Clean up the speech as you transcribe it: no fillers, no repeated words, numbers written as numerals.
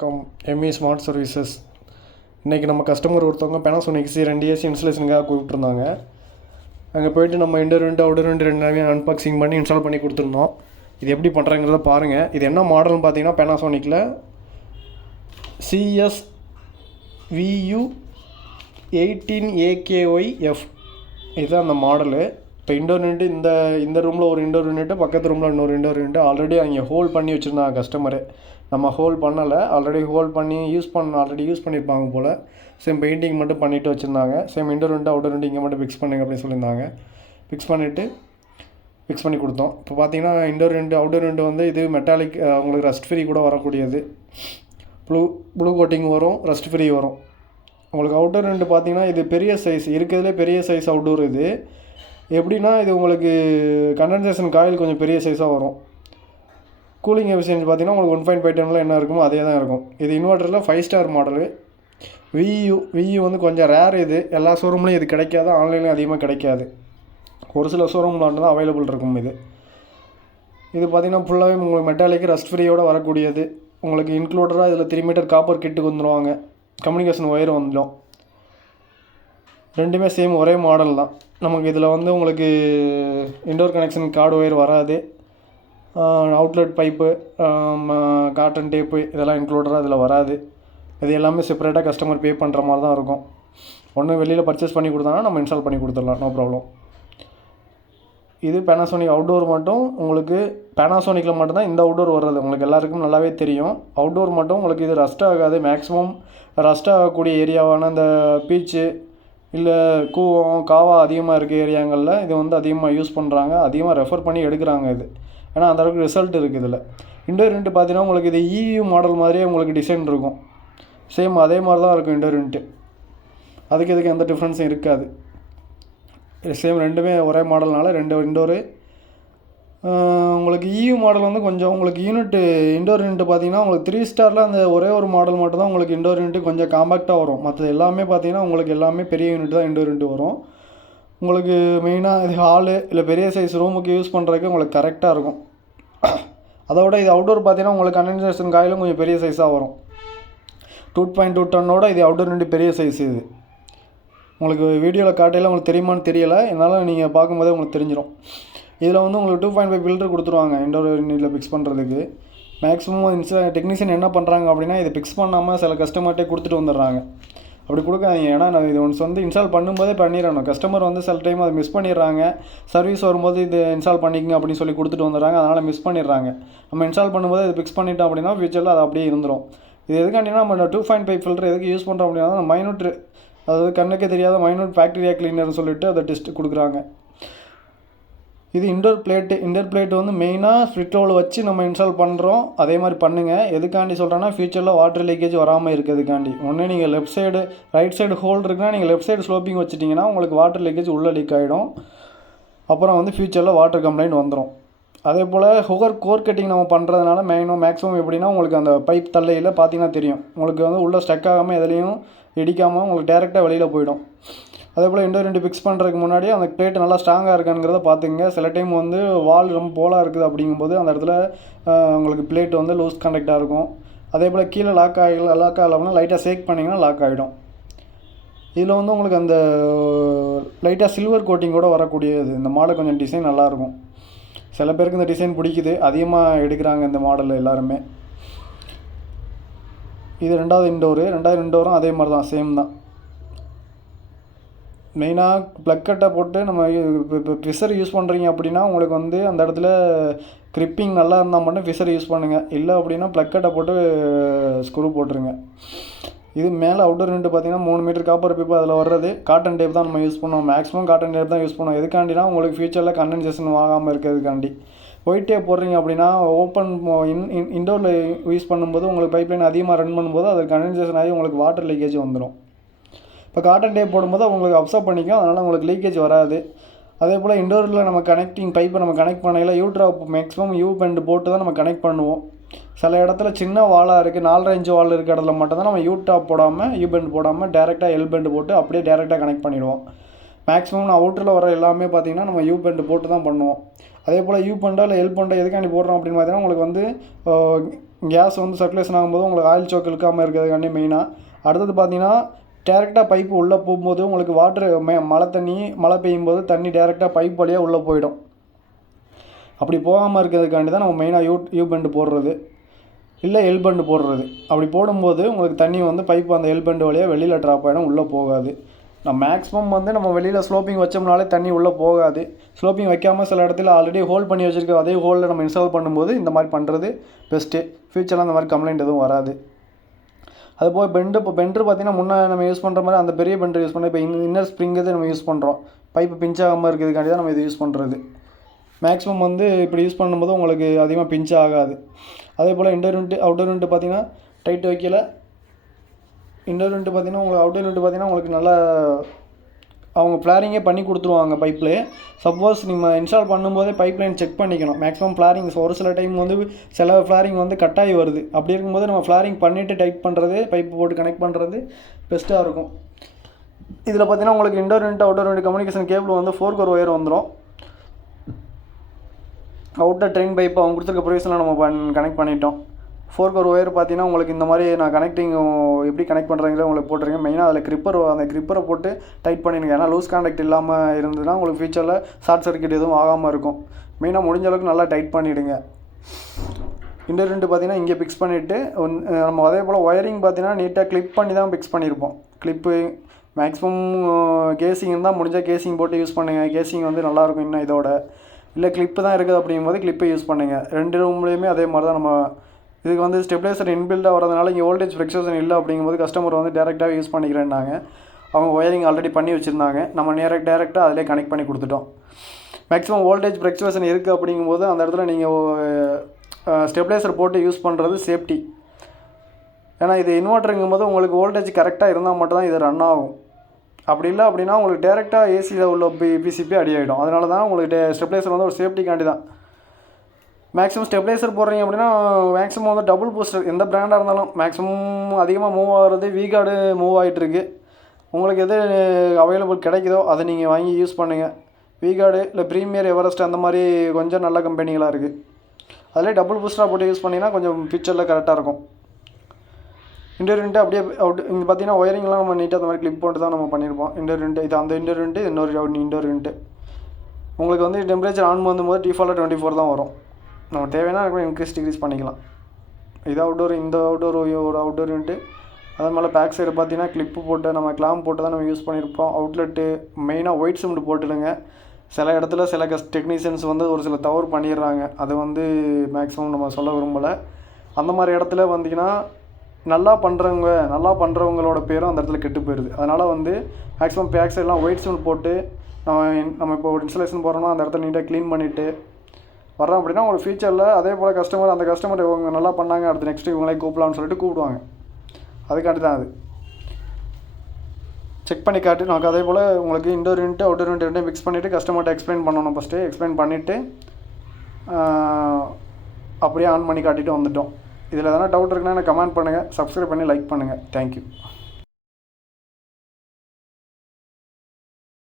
வணக்கம். M E smart services. இன்றைக்கி நம்ம கஸ்டமர் ஒருத்தவங்க பேனாசோனிக் C2 இன்ஸ்டலேஷனுக்காக கூப்பிட்ருந்தாங்க. அங்கே போய்ட்டு நம்ம இன்டர் அவுட்டர் ரெண்டுமே அன்பாக்சிங் பண்ணி இன்ஸ்டால் பண்ணி கொடுத்துருந்தோம். இது எப்படி பண்ணுறாங்கிறத பாருங்கள். இது என்ன மாடல்னு பார்த்தீங்கன்னா பேனாசோனிக்கில் CSVU18AKYF இதுதான் அந்த மாடலு. இப்போ இண்டோர் யூனிட் இந்த ரூமில் ஒரு இண்டோர் யூனிட்டு, பக்கத்து ரூமில் இன்னொரு இண்டோர் யூனிட்டு ஆல்ரெடி அங்கே ஹோல்ட் பண்ணி வச்சுருந்தாங்க கஸ்டமரு. நம்ம ஹோல்ட் பண்ணலை, ஆல்ரெடி ஹோல்ட் பண்ணி யூஸ் பண்ணியிருப்பாங்க போல். சேம் பெயிண்டிங் மட்டும் பண்ணிவிட்டு வச்சுருந்தாங்க. Same indoor unit outer unit இங்கே மட்டும் ஃபிக்ஸ் பண்ணுங்க அப்படின்னு சொல்லியிருந்தாங்க. ஃபிக்ஸ் பண்ணி கொடுத்தோம். இப்போ பார்த்தீங்கன்னா இண்டோர் யூனிட் அவுட்டர் யூனிட் வந்து இது மெட்டாலிக், உங்களுக்கு ரஸ்ட் ஃப்ரீ கூட வரக்கூடியது. ப்ளூ கோட்டிங் வரும், ரஸ்ட் ஃப்ரீ வரும். உங்களுக்கு அவுட்டர் யூனிட் பார்த்தீங்கன்னா இது பெரிய சைஸ், இருக்கிறதுலே பெரிய சைஸ் அவுட்டோர். இது எப்படின்னா இது உங்களுக்கு கண்டென்சேஷன் காயில் கொஞ்சம் பெரிய சைஸாக வரும். கூலிங் எஃபிஷியன்சி பார்த்தீங்கன்னா உங்களுக்கு 1.5 டன்னில் என்ன இருக்குமோ அதே தான் இருக்கும். இது இன்வெர்ட்டரில் 5 ஸ்டார் மாடலு. வியூ வந்து கொஞ்சம் ரேர். இது எல்லா ஷோரூம்லையும் இது கிடைக்காது, ஆன்லைன்லேயும் அதிகமாக கிடைக்காது. ஒரு சில ஷோரூமில் மட்டும்தான் அவைலபிள் இருக்கும். இது பார்த்திங்கன்னா ஃபுல்லாகவே உங்களுக்கு மெட்டாலிக் ரஸ்ட் ஃப்ரீயோடு வரக்கூடியது. உங்களுக்கு இன்க்ளூடராக இதில் 3 மீட்டர் காப்பர் கிட்டுக்கு வந்துடுவாங்க. கம்யூனிகேஷன் ஒயர் வந்துடும். ரெண்டுமே சேம் ஒரே மாடல் தான். நமக்கு இதில் வந்து உங்களுக்கு இன்டோர் கனெக்ஷன் கார்டு ஒயர் வராது. அவுட்லெட் பைப்பு, காட்டன் டேப்பு இதெல்லாம் இன்க்ளூடராக இதில் வராது. இது எல்லாமே செப்பரேட்டாக கஸ்டமர் பே பண்ணுற மாதிரி தான் இருக்கும். ஒன்று வெளியில் பர்ச்சேஸ் பண்ணி கொடுத்தாங்கன்னா நம்ம இன்ஸ்டால் பண்ணி கொடுத்துடலாம், நோ ப்ராப்ளம். இது பேனாசோனிக் அவுட்டோர் மட்டும். உங்களுக்கு பேனாசோனிக்கில் மட்டும்தான் இந்த அவுட்டோர் வர்றது. உங்களுக்கு எல்லாருக்கும் நல்லாவே தெரியும். அவுட்டோர் மட்டும் உங்களுக்கு இது ரஸ்ட் ஆகாது. மேக்ஸிமம் ரஸ்ட் ஆகக்கூடிய ஏரியாவான இந்த பீச்சு இல்லை கூவம் காவா அதிகமாக இருக்க ஏரியாங்களில் இது வந்து அதிகமாக யூஸ் பண்ணுறாங்க, அதிகமாக ரெஃபர் பண்ணி எடுக்கிறாங்க. இது ஏன்னா அந்தளவுக்கு ரிசல்ட் இருக்குது இதில். இண்டோர் யூனிட் பார்த்தீங்கன்னா உங்களுக்கு இது EU மாடல் மாதிரியே உங்களுக்கு டிசைன் இருக்கும். சேம் அதே மாதிரி தான் இருக்கும் இண்டோர் யூனிட்டு. அதுக்கு எந்த டிஃப்ரென்ஸும் இருக்காது. சேம் ரெண்டுமே ஒரே மாடல்னால ரெண்டு இண்டோரு. உங்களுக்கு EU மாடல் வந்து கொஞ்சம் உங்களுக்கு இண்டோர் யூனிட் பார்த்தீங்கன்னா உங்களுக்கு 3 ஸ்டாரில் அந்த ஒரே ஒரு மாடல் மட்டும் தான் உங்களுக்கு இண்டோர் யூனிட் கொஞ்சம் காம்பேக்டாக வரும். மற்றது எல்லாமே பார்த்தீங்கன்னா உங்களுக்கு எல்லாமே பெரிய யூனிட் தான் இண்டோர் யூனிட் வரும். உங்களுக்கு மெயினாக இது ஹாலு இல்லை பெரிய சைஸ் ரூமுக்கு யூஸ் பண்ணுறதுக்கு உங்களுக்கு கரெக்டாக இருக்கும். அதோட இது அவுட்டோர் பார்த்தீங்கன்னா உங்களுக்கு கண்டென்சேஷன் காயிலும் கொஞ்சம் பெரிய சைஸாக வரும். 2.2 டன்னோட இது அவுட்டோர் யூனிட் பெரிய சைஸ். இது உங்களுக்கு வீடியோவில் காட்டையில் உங்களுக்கு தெரியுமான்னு தெரியலை, என்னால் நீங்கள் பார்க்கும்போதே உங்களுக்கு தெரிஞ்சிடும். இதில் வந்து உங்களுக்கு 2.5 ஃபில்டர் கொடுத்துருவாங்க இண்டோர் யூனிட்டில் ஃபிக்ஸ் பண்ணுறதுக்கு. மேக்ஸிமம் டெக்னீஷியன் என்ன பண்ணுறாங்க அப்படின்னா இதை ஃபிக்ஸ் பண்ணாமல் சில கஸ்டமர்கிட்டே கொடுத்துட்டு வந்துடுறாங்க. அப்படி கொடுக்காதீங்க. ஏன்னா நான் இது ஒன்ஸ் வந்து இன்ஸ்டால் பண்ணும்போதே பண்ணிடணும். கஸ்டமர் வந்து சில டைம் அதை மிஸ் பண்ணிடுறாங்க. சர்வீஸ் வரும்போது இது இன்ஸ்டால் பண்ணிக்கங்க அப்படின்னு சொல்லி கொடுத்துட்டு வந்துடுறாங்க. அதனால் மிஸ் பண்ணிடுறாங்க. நம்ம இன்ஸ்டால் பண்ணும்போது இது ஃபிக்ஸ் பண்ணிட்டோம் அப்படின்னா ஃபியூச்சரில் அது அப்படியே இருந்துடும். இது எதுக்காண்டினா நம்ம 2.5 ஃபில்டர் எதுக்கு யூஸ் பண்ணுறோம் அப்படின்னா மைனூட், அதாவது கண்ணுக்கே தெரியாத மைனூட் பாக்டீரியா கிளீனர்னு சொல்லிட்டு அதை டெஸ்ட் கொடுக்குறாங்க. இது இண்டோர் பிளேட் வந்து மெயினாக ஸ்ப்ளிட்டோவில் வச்சு நம்ம இன்ஸ்டால் பண்ணுறோம். அதே மாதிரி பண்ணுங்கள். எதுக்காண்டி சொல்கிறேன்னா ஃபியூச்சரில் வாட்டர் லீக்கேஜ் வராமல் இருக்கிறதுக்காண்டி. ஒன்று நீங்கள் ரைட் சைடு ஹோல்டு இருக்குன்னா நீங்கள் லெஃப்ட் சைடு ஸ்லோப்பிங் வச்சுட்டிங்கன்னா உங்களுக்கு வாட்டர் லீக்கேஜ் உள்ளே லீக் ஆகிடும். அப்புறம் வந்து ஃபியூச்சரில் வாட்டர் கம்ப்ளைண்ட் வந்துடும். அதே போல் கோர் கட்டிங் நம்ம பண்ணுறதுனால மேக்ஸிமம் எப்படின்னா உங்களுக்கு அந்த பைப் தள்ளையில் பார்த்தீங்கன்னா தெரியும். உங்களுக்கு வந்து உள்ளே ஸ்டக் ஆகாமல் எதுலேயும் இடிக்காமல் உங்களுக்கு டேரெக்டாக வெளியில் போயிடும். அதே போல் இண்டோர் யூனிட் ஃபிக்ஸ் பண்ணுறதுக்கு முன்னாடி அந்த பிளேட் நல்லா ஸ்ட்ராங்காக இருக்காங்கிறத பார்த்துங்க. சில டைம் வந்து வால் ரொம்ப போலாக இருக்குது அப்படிங்கும்போது அந்த இடத்துல உங்களுக்கு பிளேட் வந்து லூஸ் கண்டக்டாக இருக்கும். அதே போல் கீழே லாக் ஆகலைன்னா லைட்டாக ஷேக் பண்ணிங்கன்னா லாக் ஆகிடும். இதில் வந்து உங்களுக்கு அந்த லைட்டாக சில்வர் கோட்டிங்கோடு வரக்கூடியது. இந்த மாடல் கொஞ்சம் டிசைன் நல்லாயிருக்கும். சில பேருக்கு இந்த டிசைன் பிடிக்குது, அதிகமாக எடுக்கிறாங்க இந்த மாடல் எல்லாருமே. இது ரெண்டாவது இண்டோரும் அதே மாதிரி தான், சேம் தான். மெயினாக ப்ளக் கட்டை போட்டு நம்ம இப்போ ஃபிஷர் யூஸ் பண்ணுறீங்க அப்படின்னா உங்களுக்கு வந்து அந்த இடத்துல கிரிப்பிங் நல்லா இருந்தால் மட்டும் ஃபிஷர் யூஸ் பண்ணுங்கள். இல்லை அப்படின்னா ப்ளக் கட்டை போட்டு ஸ்க்ரூ போட்டுருங்க. இது மேலே அவுட்டர் யூனிட் பார்த்தீங்கன்னா 3 மீட்டர் காப்பர் பைப்பு அதில் வர்றது. காட்டன் டேப் தான் நம்ம யூஸ் பண்ணுவோம். மேக்ஸிமம் காட்டன் டேப் தான் யூஸ் பண்ணுவோம். எதுக்காண்டினா உங்களுக்கு ஃபியூச்சரில் கண்டென்சேஷன் ஆகாமல் இருக்கிறதுக்காண்டி. ஒயிட் டேப் போடுறீங்க அப்படின்னா ஓப்பன் இண்டோரில் யூஸ் பண்ணும்போது உங்களுக்கு பைப்லைன் அதிகமாக ரன் பண்ணும்போது அது கண்டென்சேஷன் ஆகி உங்களுக்கு வாட்டர் லீக்கேஜ் வந்துடும். இப்போ காட்டன் டேப் போடும்போது உங்களுக்கு அப்சர்வ் பண்ணிக்கும், அதனால் உங்களுக்கு லீக்கேஜ் வராது. அதே போல் இண்டோரில் நம்ம பைப்பை நம்ம கனெக்ட் பண்ணையில் யூட்ராப் மேக்ஸிமம் யூ பெண்ட் போட்டு தான் நம்ம கனெக்ட் பண்ணுவோம். சில இடத்துல சின்ன வாலாக இருக்குது, 4.5 இன்ச் வால் இருக்கிற இடத்துல மட்டும் தான் நம்ம யூட்ராப் போடாமல் யூ பெண்ட் போடாமல் டேரெக்டாக எல் பெண்ட் போட்டு அப்படியே டேரெக்டாக கனெக்ட் பண்ணிவிடுவோம். மேக்ஸிமம் அவுட்டரில் வர எல்லாமே பார்த்திங்கன்னா நம்ம யூ பெண்ட் போட்டு தான் பண்ணுவோம். அதே போல் யூ பெண்டோ இல்லை எல் பெண்டோ எதுக்காண்டி போடுறோம் அப்படின்னு பார்த்தீங்கன்னா உங்களுக்கு வந்து கேஸ் வந்து சர்க்குலேஷன் ஆகும்போது உங்களுக்கு ஆயில் சோக் இழுக்காமல் இருக்கிறதுக்காண்டி மெயினாக. அடுத்தது பார்த்தீங்கன்னா டேரெக்டாக பைப்பு உள்ளே போகும்போது உங்களுக்கு மழை பெய்யும் போது தண்ணி டேரெக்டாக பைப் வழியாக உள்ளே போயிடும். அப்படி போகாமல் இருக்கிறதுக்காண்டி தான் நம்ம மெயினாக யூ பெண்டு போடுறது, இல்லை எல் பெண்டு போடுறது. அப்படி போடும்போது உங்களுக்கு தண்ணி வந்து பைப்பு அந்த எல் பெண்டு வழியாக வெளியில் ட்ராப் ஆகிடும், உள்ளே போகாது. மேக்ஸிமம் வந்து நம்ம வெளியில் ஸ்லோப்பிங் வச்சோம்னாலே தண்ணி உள்ளே போகாது. ஸ்லோப்பிங் வைக்காமல் சில இடத்துல ஆல்ரெடி ஹோல்ட் பண்ணி வச்சுருக்க அதே ஹோலில் நம்ம இன்ஸ்டால் பண்ணும்போது இந்த மாதிரி பண்ணுறது பெஸ்ட்டு. ஃபியூச்சரில் அந்த மாதிரி கம்ப்ளைண்ட் எதுவும் வராது. அதுபோல் இப்போ பெண்டர் பார்த்திங்கன்னா முன்னே நம்ம யூஸ் பண்ணுற மாதிரி அந்த பெரிய பெண்டர் யூஸ் பண்ண இப்போ இன்னர் ஸ்ப்ரிங் இது நம்ம யூஸ் பண்ணுறோம். பைப்பு பிஞ்சாகாமல் இருக்கிறதுக்காண்டி தான் நம்ம இது யூஸ் பண்ணுறது. மேக்ஸிமம் வந்து இப்படி யூஸ் பண்ணும்போது உங்களுக்கு அதிகமாக பிஞ்ச் ஆகாது. அதே போல் இன்டோர் யூனிட் அவுட்டோர் யூனிட் பார்த்திங்கன்னா டைட் வைக்கல. இன்டோர் யூனிட் பார்த்திங்கன்னா உங்களுக்கு அவுட்டோர் யூனிட் பார்த்திங்கன்னா உங்களுக்கு நல்லா அவங்க ஃப்ளாரிங்கே பண்ணி கொடுத்துருவாங்க பைப்லேயே. சப்போஸ் நம்ம இன்ஸ்டால் பண்ணும்போதே பைப் லைன் செக் பண்ணிக்கணும். மேக்ஸிமம் ஃப்ளாரிங் ஒரு சில டைம் வந்து சில ஃப்ளாரிங் வந்து கட்டாகி வருது. அப்படி இருக்கும்போது நம்ம ஃப்ளாரிங் பண்ணிவிட்டு டைட் பண்ணுறது, பைப்பு போட்டு கனெக்ட் பண்ணுறது பெஸ்ட்டாக இருக்கும். இதில் பார்த்திங்கன்னா உங்களுக்கு indoor unit outdoor unit communication cable வந்து 4 கோர் ஒயர் வந்துடும். அவுட்டர் ட்ரெயின் பைப்பு அவங்க கொடுத்துருக்க ப்ரொவிஷனில் நம்ம கனெக்ட் பண்ணிட்டோம். 4 கோர் ஒயர் பார்த்தீங்கன்னா உங்களுக்கு இந்த மாதிரி நான் கனெக்டிங் எப்படி கனெக்ட் பண்ணுறீங்களோ உங்களுக்கு போட்டுருங்க. மெயினாக அதில் அந்த கிரிப்பரை போட்டு டைட் பண்ணிடுங்க. ஏன்னா லூஸ் கான்டாக்ட் இல்லாமல் இருந்ததுன்னா உங்களுக்கு ஃபியூச்சரில் ஷார்ட் சர்க்யூட் எதுவும் ஆகாமல் இருக்கும். மெயினாக முடிஞ்ச அளவுக்கு நல்லா டைட் பண்ணிவிடுங்க. இன்டோர் யூனிட் பார்த்தீங்கன்னா இங்கே ஃபிக்ஸ் பண்ணிவிட்டு நம்ம அதே போல் ஒயரிங் பார்த்தீங்கன்னா நீட்டாக கிளிப் பண்ணி தான் ஃபிக்ஸ் பண்ணியிருப்போம். கிளிப்பு மேக்ஸிமம் கேசிங் இருந்தால் முடிஞ்சால் கேசிங் போட்டு யூஸ் பண்ணுங்கள். கேசிங் வந்து நல்லாயிருக்கும் இன்னும் இதோட. இல்லை கிளிப்பு தான் இருக்குது அப்படிங்கும்போது கிளிப்பை யூஸ் பண்ணுங்கள். 2 ரூம்லேயுமே அதே மாதிரி தான். நம்ம இதுக்கு வந்து ஸ்டெபிலைசர் இன்பில்டாக வரதுனால இங்கே வோல்டேஜ் ஃப்ளக்சுவேஷன் இல்லை அப்படிங்கும்போது கஸ்டமர் வந்து டேரெக்டாக யூஸ் பண்ணிக்கிறேன்னாங்க. அவங்க ஒயரிங் ஆல்ரெடி பண்ணி வச்சுருந்தாங்க. நம்ம டேரெக்டாக அதிலே கனெக்ட் பண்ணி கொடுத்துட்டோம். மேக்ஸிமம் வோல்டேஜ் ஃப்ளக்சுவேஷன் இருக்குது அப்படிங்கும்போது அந்த இடத்துல நீங்கள் ஸ்டெபிலைசர் போட்டு யூஸ் பண்ணுறது சேஃப்டி. ஏன்னா இது இன்வெர்ட்டருங்கும்போது உங்களுக்கு வோல்டேஜ் கரெக்டாக இருந்தால் மட்டும் தான் இது ரன் ஆகும். அப்படி இல்லை அப்படின்னா உங்களுக்கு டேரெக்டாக ஏசியில் உள்ள பிசிபி அடி ஆகிடும். அதனால தான் உங்களுக்கு ஸ்டெபிலைசர் வந்து ஒரு சேஃப்டிக்காண்டி தான். மேக்ஸிமம் ஸ்டெபிலைசர் போடுறீங்க அப்படின்னா மேக்ஸிமம் வந்து டபுள் பூஸ்டர் எந்த பிராண்டாக இருந்தாலும் மேக்ஸிமம் அதிகமாக மூவ் ஆகிறது V-Guard மூவ் ஆகிட்டுருக்கு. உங்களுக்கு எது அவைலபிள் கிடைக்குதோ அதை நீங்கள் வாங்கி யூஸ் பண்ணுங்கள். V-Guard இல்லை ப்ரீமியர், எவரெஸ்ட் அந்த மாதிரி கொஞ்சம் நல்ல கம்பெனிகளாக இருக்குது. அதிலே டபுள் பூஸ்டராக போட்டு யூஸ் பண்ணிங்கன்னா கொஞ்சம் ஃபியூச்சரில் கரெக்டாக இருக்கும். இன்டோர் யூனிட் அப்படியே இங்கே பார்த்தீங்கன்னா ஒயரிங்லாம் நம்ம நீட்டாக அந்த மாதிரி கிளிப் போட்டு தான் நம்ம பண்ணியிருப்போம். இன்டோர் யூனிட் இது அந்த இன்டோர் யூனிட், இன்னொரு இன்டோர் யூனிட். உங்களுக்கு வந்து டெம்பரேச்சர் ஆன் பண்ணும்போது டிஃபால்ட்டாக 24 தான் வரும். நம்ம தேவைன்னா இன்க்ரீஸ் பண்ணிக்கலாம். இது அவுட்டோர், இந்த அவுட்டோர் ஒரு அவுட்டோர் யூனிட்டு. அதே மாதிரி பேக் சைடு பார்த்தீங்கன்னா கிளிப்பு போட்டு நம்ம கிளாம்ப் போட்டு தான் நம்ம யூஸ் பண்ணியிருப்போம். அவுட்லெட்டு மெயினாக ஒயிட் சிமெண்ட் போட்டுடுங்க. சில இடத்துல சில டெக்னீஷியன்ஸ் வந்து ஒரு சில தவறு பண்ணிடுறாங்க. அது வந்து மேக்ஸிமம் நம்ம சொல்ல விரும்பலை. அந்த மாதிரி இடத்துல வந்தீங்கன்னா நல்லா பண்ணுறவங்களோட பேரும் அந்த இடத்துல கெட்டு போயிடுது. அதனால் வந்து மேக்ஸிமம் பேக் சைடெலாம் ஒயிட் சிமெண்ட் போட்டு நம்ம இப்போ ஒரு இன்ஸ்டலேஷன் போகிறோம்னா அந்த இடத்த நீட்டாக க்ளீன் பண்ணிவிட்டு வரோம் அப்படின்னா உங்களுக்கு ஃபியூச்சரில் அதே போல் அந்த கஸ்டமர் இவங்க நல்லா பண்ணாங்க, அடுத்து நெக்ஸ்ட்டு இவங்களே கூப்பிடலாம்னு சொல்லிட்டு கூப்பிடுவாங்க. அதுக்காண்டி தான் அது செக் பண்ணி காட்டி நமக்கு அதே போல் உங்களுக்கு இன்டோர் யூனிட் அவுட்டோர் யூனிட் ரெண்டையும் ஃபிக்ஸ் பண்ணிவிட்டு கஸ்டமர்கிட்ட எக்ஸ்பிளைன் பண்ணணும். ஃபஸ்ட்டு எக்ஸ்பிளைன் பண்ணிவிட்டு அப்படியே ஆன் பண்ணி காட்டிட்டு வந்துட்டோம். இதில் எதனா டவுட் இருக்குன்னா எனக்கு கமெண்ட் பண்ணுங்கள், சப்ஸ்கிரைப் பண்ணி லைக் பண்ணுங்கள். தேங்க்யூ.